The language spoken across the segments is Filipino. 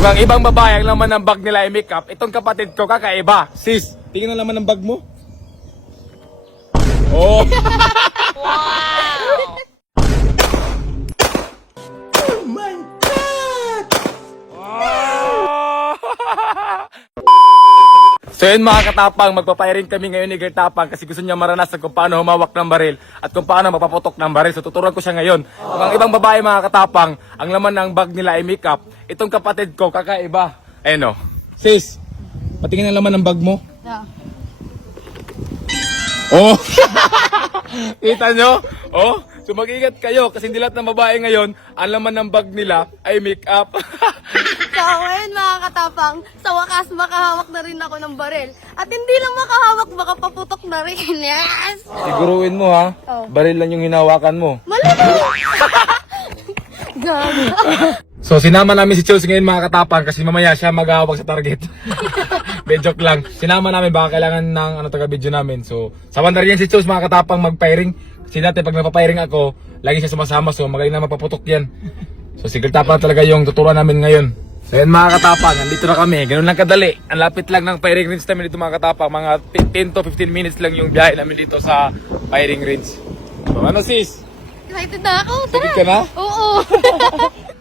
Mukhang ibang babae ang laman ng bag nila ay makeup. Itong kapatid ko kakaiba. Sis, tingnan ang laman ng bag mo. Oh. Wow! Oh my God! So yun mga katapang, magpapahiring kami ngayon ni Girl Tapang kasi gusto niya maranasan kung paano humawak ng baril at kung paano mapaputok ng baril. So tuturuan ko siya ngayon. Ang ibang babae mga katapang, ang laman ng bag nila ay makeup. Itong kapatid ko, kakaiba. Ayun o. Sis, patingin ang laman ng bag mo. Yeah. Oh! Kita nyo? Oh? So mag-ingat kayo kasi hindi lahat ng babae ngayon, ang laman ng bag nila ay makeup. So ngayon mga katapang, sa wakas makahawak na rin ako ng baril. At hindi lang makahawak, baka paputok na rin. Yes! Siguruin mo ha, Oh. baril lang yung hinawakan mo. Mali! Gago. So sinama namin si Chelsea ngayon mga katapang kasi mamaya siya maghahawak sa target. Joke lang. Sinama namin baka kailangan ng taga-video namin. So sama na rin yan si Chelsea mga katapang mag-firing. Kasi dati pag nagpa-firing ako, lagi siya sumasama so magaling na mapaputok yan. So si Girl Tapang talaga yung tuturuan namin ngayon. So yan mga katapang, nandito na kami. Ganun lang kadali. Ang lapit lang ng firing range namin dito mga katapang. Mga 10 to 15 minutes lang yung biyahe namin dito sa firing range. So ano sis? Excited na ako. Tara. Excited ka na? Oo.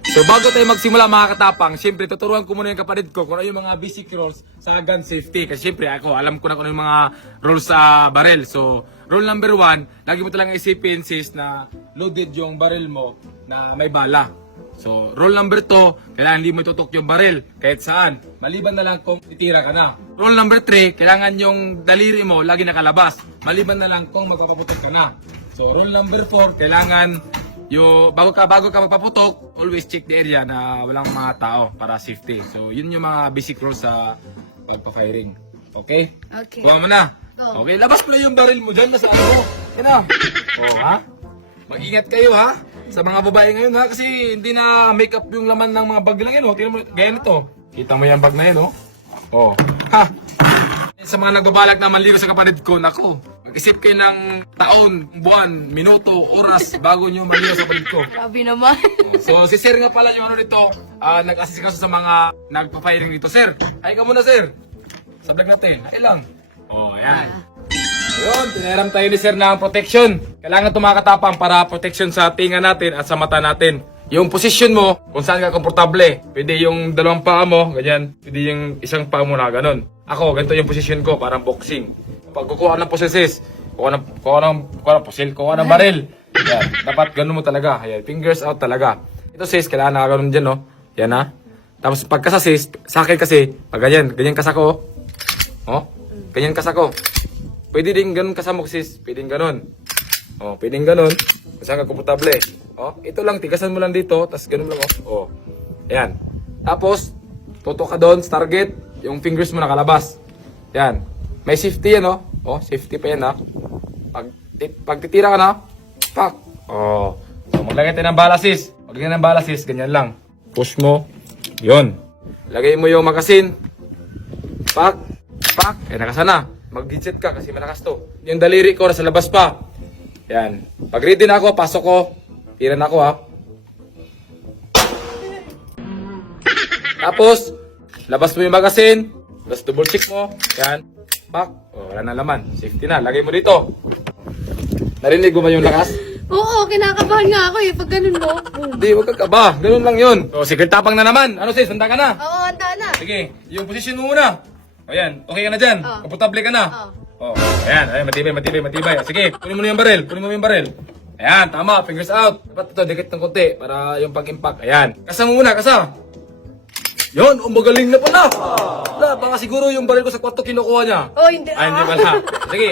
So bago tayo magsimula mga katapang, siyempre tuturuan ko muna yung kapatid ko kung ano yung mga basic rules sa gun safety. Kasi siyempre ako, alam ko na kung ano yung mga rules sa barrel. So rule number 1, lagi mo talagang isipin sis na loaded yung barrel mo na may bala. So rule number 2, kailangan hindi mo itutok yung barrel kahit saan. Maliban na lang kung titira ka na. Rule number 3, kailangan yung daliri mo lagi nakalabas. Maliban na lang kung magpapaputok ka na. So rule number 4, kailangan yung bago ka magpaputok, always check the area na walang mga tao para safety. So yun yung mga basic rules sa pagpa-firing. Okay? Okay. Kuha mo na. Go. Okay, labas mo na yung baril mo dyan, nasa ano. Yan na. Oh, ha? Mag-ingat kayo ha. Sa mga babae ngayon ha, kasi hindi na make up yung laman ng mga bag lang yun. Oh. Tingnan mo, gaya nito. Kita mo yung bag na yun, oh. Oh. Ha? Sa mga nagbabalak na manligo sa kapatid ko, nako. Mag-isip kayo ng taon, buwan, minuto, oras bago nyo manligo sa kapatid ko. Grabe naman. So, si Sir nga pala yung ano dito, nag-assist kasi sa mga nagpa-firing dito. Sir, ay ka muna, Sir. Sa vlog natin. Ay lang. Oh, ayan. Ayun, tinaram tayo ni Sir ng protection. Kailangan tumakatapang para protection sa tinga natin at sa mata natin. Yung position mo, kung saan ka komportable. Pwede yung dalawang paa mo, ganyan. Pwede yung isang paa mo na ganun. Ako, ganito yung position ko, parang boxing. Pag kukuha ng possesses, kukuha ng baril. Yan, dapat ganun mo talaga. Ayan, fingers out talaga. Ito sis, kailangan nakaganon dyan, no? Yan ha. Tapos pagka sis, sa akin kasi, pag ganyan kasako, oh, ganyan kasako. Pwede din ganun kasama sis, pwedeng ganun. Oh, pwedeng ganun. Kasi ka komportable. Oh, ito lang, tigasan mo lang dito, tapos ganun lang, oh. Oh. Ayan. Tapos, tutok ka doon sa target, yung fingers mo nakalabas. Yan. May safety yan, oh. Oh, safety pa yan, ha. Pag titira ka na, pak. Oh. So, maglagay tayo ng bala, sis. Maglagay ng bala, sis. Ganyan lang. Push mo. Yun. Lagay mo yung magasin. Pak. Pak. Eh, nakasana. Mag-gidset ka kasi malakas to. Yung daliri ko nasa labas pa. Yan. Pag ready na ako, pasok ko. Tira na ako, ha. Tapos, labas mo yung magasin. Tapos double check mo. Yan. Pak. Oh, wala na laman. Safety na. Lagay mo dito. Narinig mo ba yung lakas? Oo, kinakabahan nga ako eh, pag ganun mo. Hindi, huwag kang kaba. Ganun lang yun. So, sige, tapang na naman. Ano sis, handa ka na? Oo, handa na. Sige, yung position mo muna. Ayan, okay ka na dyan. Oh. Komportable ka na. Oh. Ayan, matibay. Sige, kunin mo na yung baril. Kunin mo yung baril. Ayan, tama. Fingers out. Dapat ito, dikit ng konti para yung pag-impact. Ayan. Kasa mo muna, kasa. Yun, magaling na pala. Wala, baka siguro yung baril ko sa kwarto kinukuha niya. Oh, hindi. Ay, hindi pala. Sige.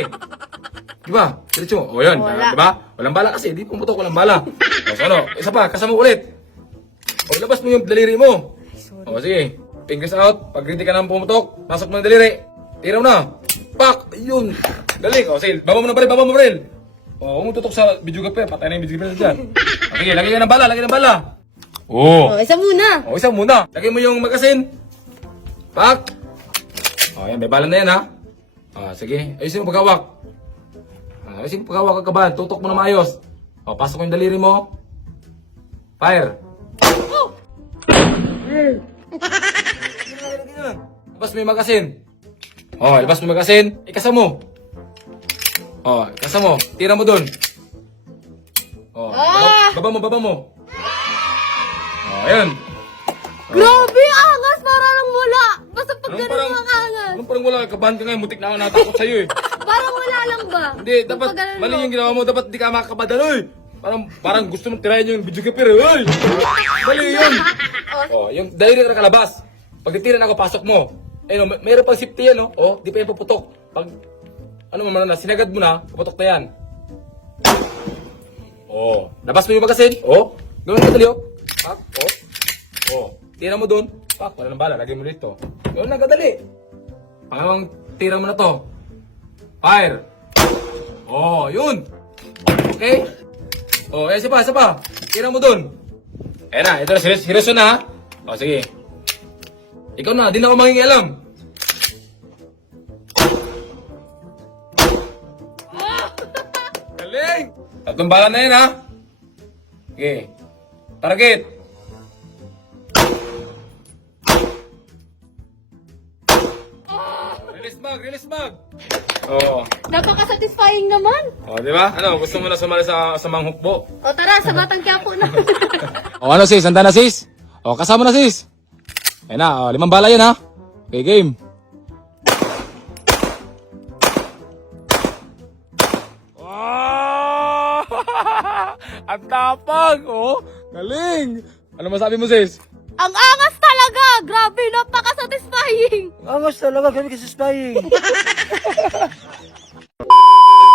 Diba? Diretso mo. O, yun. Wala. Diba? Walang bala kasi. Di pumutok, walang bala. O, so ano? Isa pa, kasa mo ulit. O, labas mo yung daliri mo. O, sige. Fingers out. Pag ready ka na pumutok, pasok mo ng daliri. Tira mo na. Pak! Ayun. Galing. O, sige. Baba mo na baril, baba mo baril. O, huwag mo tutok sa video gape. Patay na yung video gape dyan. Okay, lagay ka ng bala, lagay ng bala. Oo. Oh, isa muna. O, isa muna. Lagay mo yung magasin. Pak! O, yan. May bala na yan, ha? O, sige. Ayusin mo paghawak. Ayusin mo paghawak ka ba? Tutok mo na maayos. O, pasok mo yung daliri mo. Fire. Labas mo yung magasin. Oh, labas mo yung magasin. Ikasa mo. Oh, ikasa mo. Tira mo dun. Oh, baba mo, baba mo. Oh, ayun. Grabe, angas! Parang wala! Basta pag Anong ganun parang- ang angas. Anong parang wala? Kabahan ka ngayon. Mutik na ako natakot sa'yo eh. Parang wala lang ba? Hindi, dapat Pag ganun mali mo. yung ginawa mo. Dapat di ka makakabadal, oy. Parang gusto mong tirayan yung video kapir, oy. Mali yun. Oh, yung dahil ka nakalabas. Pag titira na ako, pasok mo. Eh, no, mayroon pang safety yan, no? Oh, di pa yan puputok. Pag, ano mo na, sinagad mo na, puputok na yan. Oh, labas mo yung magasin. Oh, gawin mo dali, oh. Pak, oh. Oh, tira mo doon. Pak, wala nang bala, lagay mo dito. Gawin na, kadali. Pangalawang tira mo na to. Fire. Oh, yun. Okay? Oh, isa pa. Tira mo doon. Ayan na, ito na, seryoso na ha. O, sige. Ikaw na, di na ako mangingialam. Galing! Tatlong bala na yan ha. Okay. Target. Release mag. Oo. Napaka-satisfying naman. Oh, di ba? Ano, gusto mo na sumali sa manghukbo? O tara, sa Batang Quiapo na. O ano sis, handa na sis? O kasama na sis. Ayun na, 5 bala yan ha. Okay, game. Wow! Ang tapang! Oh, galing! Ano masabi mo sis? Ang angas talaga! Grabe, napaka-satisfying! Angas talaga, grabe ka sa spying.